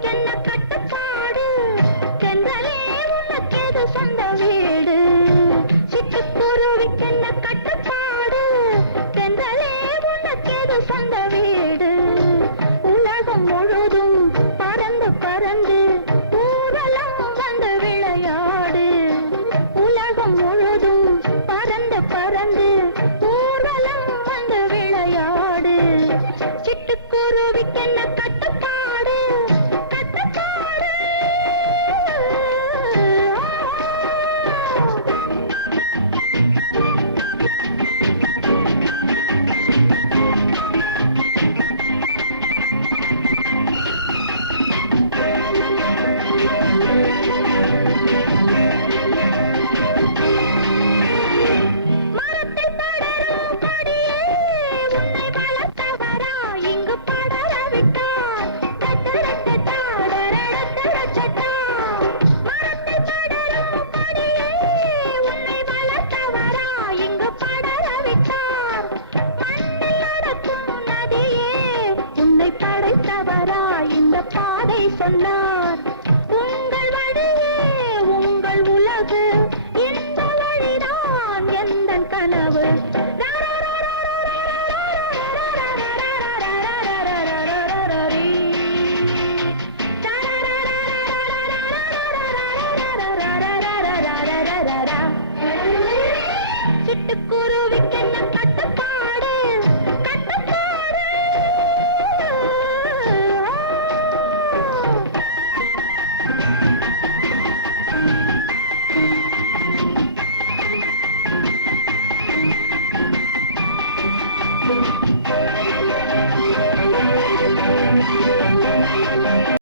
சிட்டுக்குருவிக்கென்ன கட்டுப்பாடு தென்றலே உனக்கேது சொந்த வீடு சிட்டுக்குருவிக்கென்ன கட்டுப்பாடு தென்றலே உனக்கேது சொந்த வீடு உலகம் முழுதும் பறந்து பறந்து ஊரெல்லாம் வந்து விளையாடு உலகம் முழுதும் பறந்து பறந்து ஊரெல்லாம் வந்து விளையாடு சிட்டுக்குருவிக்கென்ன கட்டுப்பாடு கட்டுப்பாடு மரத்தில் படரும் கொடியே உன்னை வளர்த்தவரா இங்கு படர விட்டார் தத்தரத்தட்டாடரடத்தரச்சட்டா மரத்தில் படரும் கொடியே உன்னை வளர்த்தவரா இங்கு படர விட்டார் மண்ணில் நடக்கும் நதியே உன்னை படைத்தவரா இந்த பாதை சொன்னார் உங்கள் வழியே உங்கள் உலகு இந்த வழிதான் எந்தன் கனவு சிட்டுக்குருவிக்கென்ன